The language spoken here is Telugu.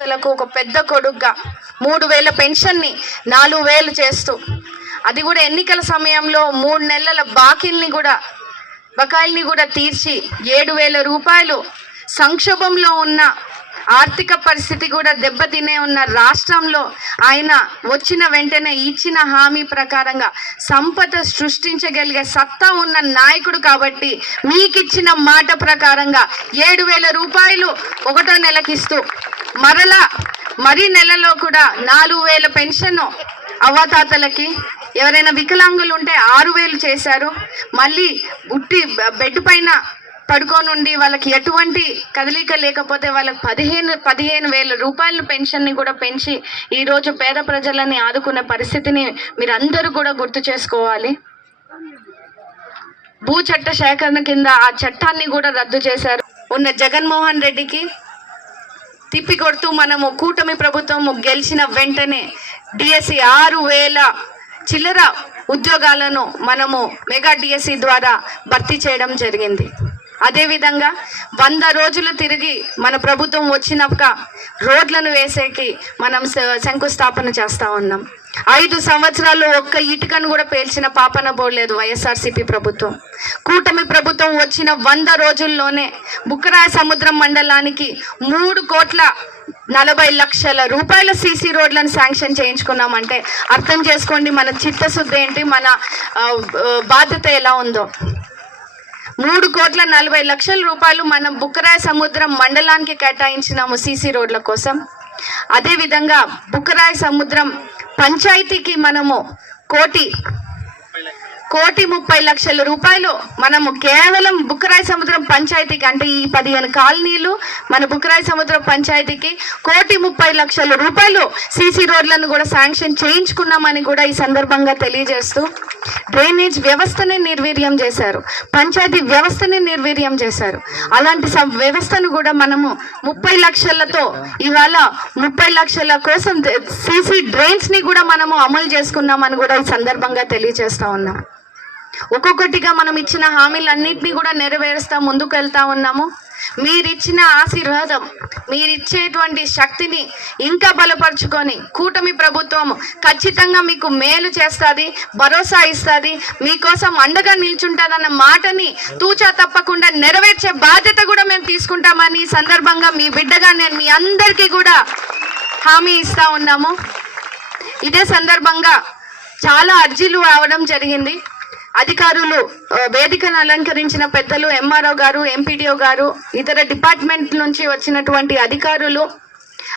ఒక పెద్ద కొడుగ్గా 3000 పెన్షన్ని 4000 చేస్తూ, అది కూడా ఎన్నికల సమయంలో 3 నెలల బకాయిల్ని కూడా తీర్చి 7000 రూపాయలు సంక్షోభంలో ఉన్న ఆర్థిక పరిస్థితి కూడా దెబ్బతినే ఉన్న రాష్ట్రంలో ఆయన వచ్చిన వెంటనే ఇచ్చిన హామీ ప్రకారంగా సంపద సృష్టించగలిగే సత్తా ఉన్న నాయకుడు కాబట్టి మీకు ఇచ్చిన మాట ప్రకారంగా 7000 రూపాయలు 1వ నెలకిస్తూ మరీ నెలలో కూడా 4000 పెన్షన్ అవ్వాతాతలకి, ఎవరైనా వికలాంగులు ఉంటే 6000 చేశారు. మళ్ళీ ఉట్టి బెడ్ పైన పడుకోనుండి వాళ్ళకి ఎటువంటి కదలిక లేకపోతే వాళ్ళకి 15,000 రూపాయల పెన్షన్ని కూడా పెంచి ఈరోజు పేద ప్రజలని ఆదుకున్న పరిస్థితిని మీరందరూ కూడా గుర్తు చేసుకోవాలి. భూ చట్ట సేకరణ కింద ఆ చట్టాన్ని కూడా రద్దు చేశారు. ఉన్న జగన్మోహన్ రెడ్డికి తిప్పి కొడుతూ మనము కూటమి ప్రభుత్వం గెలిచిన వెంటనే డిఎస్సి 6000 చిల్లర ఉద్యోగాలను మనము మెగా డిఎస్సి ద్వారా భర్తీ చేయడం జరిగింది. అదేవిధంగా 100 రోజులు తిరిగి మన ప్రభుత్వం వచ్చినాక రోడ్లను వేసేకి మనం శంకుస్థాపన చేస్తూ ఉన్నాం. 5 సంవత్సరాలు ఒక్క ఇటుకను కూడా పేల్చిన పాపన పోలేదు వైఎస్ఆర్సీపీ ప్రభుత్వం. కూటమి ప్రభుత్వం వచ్చిన 100 రోజుల్లోనే బుక్కరాయ సముద్రం మండలానికి 3,40,00,000 రూపాయల సీసీ రోడ్లను శాంక్షన్ చేయించుకున్నామంటే అర్థం చేసుకోండి మన చిత్తశుద్ధి ఏంటి, మన బాధ్యత ఎలా ఉందో. 3,40,00,000 రూపాయలు మనం బుక్కరాయ సముద్రం మండలానికి కేటాయించినాము సీసీ రోడ్ల కోసం. అదేవిధంగా బుక్కరాయ సముద్రం పంచాయతీకి మనము 1,30,00,000 రూపాయలు మనము కేవలం బుక్కరాయ సముద్రం పంచాయతీకి, అంటే ఈ 15 కాలనీలు మన బుక్కరాయ సముద్రం పంచాయతీకి 1,30,00,000 రూపాయలు సీసీ రోడ్లను కూడా శాంక్షన్ చేయించుకున్నామని కూడా ఈ సందర్భంగా తెలియజేస్తూ, డ్రైనేజ్ వ్యవస్థని నిర్వీర్యం చేశారు, పంచాయతీ వ్యవస్థని నిర్వీర్యం చేశారు. అలాంటి వ్యవస్థను కూడా మనము 30 లక్షలతో ఇవాళ 30 లక్షల కోసం సీసీ డ్రైన్స్ ని కూడా మనము అమలు చేసుకున్నామని కూడా ఈ సందర్భంగా తెలియజేస్తా ఉన్నాం. ఒక్కొక్కటిగా మనం ఇచ్చిన హామీలన్నింటినీ కూడా నెరవేరుస్తా ముందుకు వెళ్తా ఉన్నాము. మీరిచ్చిన ఆశీర్వాదం, మీరిచ్చేటువంటి శక్తిని ఇంకా బలపరుచుకొని కూటమి ప్రభుత్వం ఖచ్చితంగా మీకు మేలు చేస్తుంది, భరోసా ఇస్తుంది, మీకోసం అండగా నిల్చుంటుందన్న మాటని తూచా తప్పకుండా నెరవేర్చే బాధ్యత కూడా మేము తీసుకుంటామని ఈ సందర్భంగా మీ బిడ్డగా నేను మీ అందరికీ కూడా హామీ ఇస్తా ఉన్నాము. ఇదే సందర్భంగా చాలా అర్జీలు రావడం జరిగింది. అధికారులు, వేదికను అలంకరించిన పెద్దలు, ఎంఆర్ఓ గారు, ఎంపీడీఓ గారు, ఇతర డిపార్ట్మెంట్ నుంచి వచ్చినటువంటి అధికారులు